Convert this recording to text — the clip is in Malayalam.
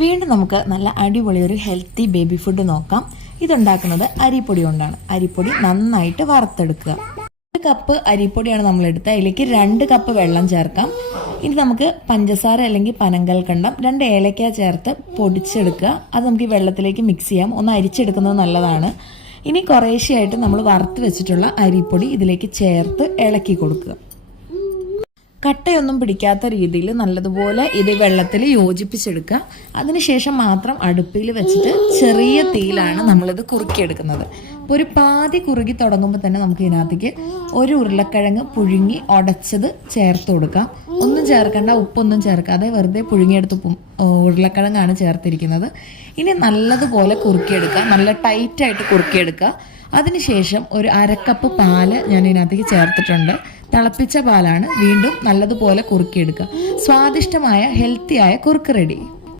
വീണ്ടും നമുക്ക് നല്ല അടിപൊളി ഒരു ഹെൽത്തി ബേബി ഫുഡ് നോക്കാം. ഇതുണ്ടാക്കുന്നത് അരിപ്പൊടി കൊണ്ടാണ്. അരിപ്പൊടി നന്നായിട്ട് വറുത്തെടുക്കുക. 1 കപ്പ് അരിപ്പൊടിയാണ് നമ്മളെടുത്തത്. അതിലേക്ക് 2 കപ്പ് വെള്ളം ചേർക്കാം. ഇനി നമുക്ക് പഞ്ചസാര അല്ലെങ്കിൽ പനങ്കൽക്കണ്ടം 2 ഏലക്ക ചേർത്ത് പൊടിച്ചെടുക്കുക. അത് നമുക്ക് ഈ വെള്ളത്തിലേക്ക് മിക്സ് ചെയ്യാം. ഒന്ന് അരിച്ചെടുക്കുന്നത് നല്ലതാണ്. ഇനി കുറേശ്ശെയായിട്ട് നമ്മൾ വറുത്ത് വെച്ചിട്ടുള്ള അരിപ്പൊടി ഇതിലേക്ക് ചേർത്ത് ഇളക്കി കൊടുക്കുക. കട്ടയൊന്നും പിടിക്കാത്ത രീതിയിൽ നല്ലതുപോലെ ഇത് വെള്ളത്തിൽ യോജിപ്പിച്ചെടുക്കുക. അതിനുശേഷം മാത്രം അടുപ്പിൽ വെച്ചിട്ട് ചെറിയ തീയിലാണ് നമ്മളിത് കുറുക്കിയെടുക്കുന്നത്. അപ്പോൾ ഒരു പാതി കുറുകി തുടങ്ങുമ്പോൾ തന്നെ നമുക്ക് ഇതിനകത്തേക്ക് 1 ഉരുളക്കിഴങ്ങ് പുഴുങ്ങി ഉടച്ചത് ചേർത്ത് കൊടുക്കാം. ഒന്നും ചേർക്കേണ്ട, ഉപ്പൊന്നും ചേർക്കാതെ വെറുതെ പുഴുങ്ങിയെടുത്ത് ഉരുളക്കിഴങ്ങാണ് ചേർത്തിരിക്കുന്നത്. ഇനി നല്ലതുപോലെ കുറുക്കിയെടുക്കുക. നല്ല ടൈറ്റായിട്ട് കുറുക്കിയെടുക്കുക. അതിനുശേഷം ഒരു 1/2 കപ്പ് പാല് ഞാൻ ഇതിനകത്തേക്ക് ചേർത്തിട്ടുണ്ട്. തിളപ്പിച്ച പാലാണ്. വീണ്ടും നല്ലതുപോലെ കുറുക്കിയെടുക്കുക. സ്വാദിഷ്ടമായ ഹെൽത്തിയായ കുറുക്ക് റെഡി.